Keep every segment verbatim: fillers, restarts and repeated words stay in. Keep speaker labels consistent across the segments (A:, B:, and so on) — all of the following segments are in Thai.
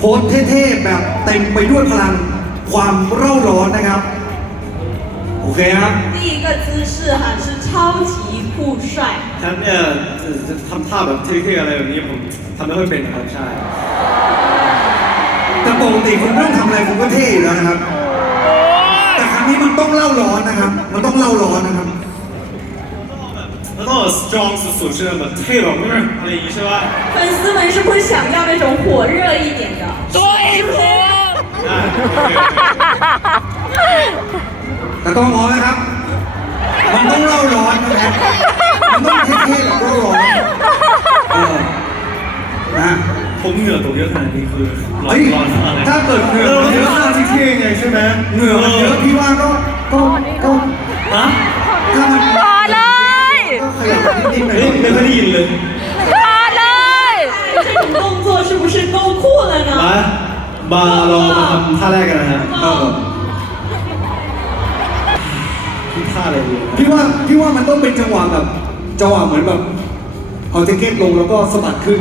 A: พสเท่ๆแบบเต็มไปด้วยพลังความเร่าร้อนนะครับโอเคครับ
B: 第一个姿势哈是超级酷帅
C: ฉันเนี่ยจะทำท่าแบบเท่ๆอะไรแบบนี้ผมทำไม่ค่อยเป็นนะครับใช่
A: แต่ปกติคุณไม่ต้องทำอะไรคุณก็เท่อยู่แล้วนะครับแต่ครั้งนี้มันต้องเล่าร้อนนะครับมันต้องเล่าร้อนนะครับ
C: แล้วต้อง strong สุดๆใช่ไหมแบบเท่แบบอะไรอย่างงี้ใช่ป่ะ
B: 粉丝们是不是想要那种火热一点的对婆
A: แต่ต้องร้อนนะครับมันต้องเล่าร้อนนะครับมันต้องเท่ๆแบบเล่าร้อนเออนะ
C: ผมเหงื่อตกเยอะขนาดนี้คือร้อนร้อนอะไร
A: ถ้าเกิดเหงื่อมันเยอะที่เท่ไงใช่ไหมเหงื่อมันเยอะพี่ว่าก็ก็ก็
C: ฮะ
A: ถ้ามัน
D: พอเลย
A: ก็ขยับนิดๆหน่อยๆ
C: ไม่ได้ยินเลย
D: พอเลย
B: 这种动作是不是够酷了呢
C: มามาลองมาทำท่าแรกกันนะฮะท่าอะไรดี
A: พี่ว่าพี่ว่ามันต้องเป็นจังหวะแบบจังหวะเหมือนแบบเอาแจ็คเก็ตลงแล้วก็สะบัดขึ้น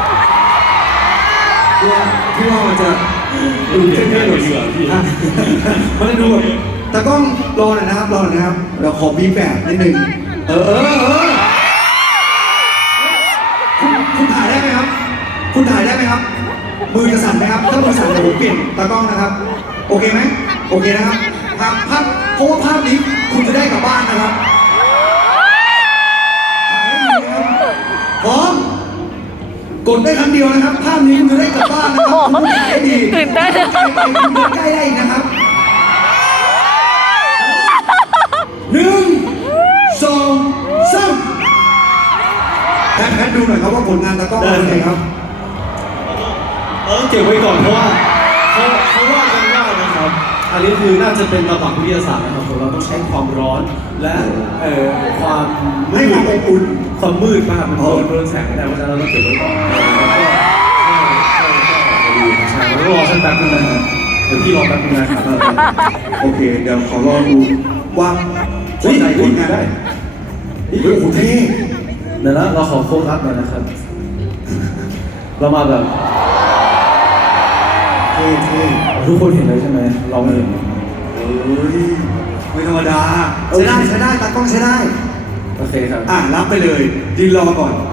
A: พี่ว่าพี่ว่ามันจะดูเท่ๆหน่อยดีกว่าพี่มันจะดูแบบแต่ต้องรอหน่อยนะครับรอหน่อยนะครับเราขอบีบแบบนิดนึงเออเออเออคุณคุณถ่ายได้ไหมครับคุณถ่ายได้ไหมครับมือจะสั่นไหมครับถ้ามือสั่นเดี๋ยวผมเปลี่ยนตากล้องนะครับโอเคไหมโอเคนะครับภาพภาพเพราะว่าภาพนี้คุณจะได้กลับบ้านนะครับถ่ายให้ดีนะครับพร้อมกดได้ครั้งเดียวนะครับภาพนี้คุณจะได้กลับบ้านนะครับคุณต้องถ่ายให้ดี
D: ตื่นเต้น
A: ใกล้ไปคุณจะใกล้ได้นะครับหนึ่งสองสามแพทย์ดูหน่อยครับว่าผลงานตากล้องเป็นไงครับ
C: เออเก็บไว้ก่อนเพราะว่าเขาเขาว่ากันว่านะครับอันนี้คือน่าจะเป็นตามหลักวิทยาศาสตร์นะครับเราต้องใช้ความร้อนและเอ่อความ
A: ให้ความอบอุ่น
C: ความมืดมากมันโดนโดนแสงไม่ได้เพราะฉะนั้นเราต้องเก็บไว้ก่อนใช่แล้วรอสักแป๊บนึงนะเดี๋ยวพี่รอแป๊บนึงนะครับ
A: โอเคเดี๋ยวขอรอดูว่าผลงานผลงานได้เฮ้ยโอ้เท่
C: เดี๋ยวนะเราขอโฟกัสหน่อยนะครับเรามาแบบ
A: เท่เท่
C: ทุกคนเห็นเลยใช่ไหมเราไม่เห็น
A: เอ้ยไม่ธรรมดาใช้ได้ใช้ได้ตากล้องใช้ได้
C: โอเคครับ
A: อ่ะรับไปเลยดินรอก่อน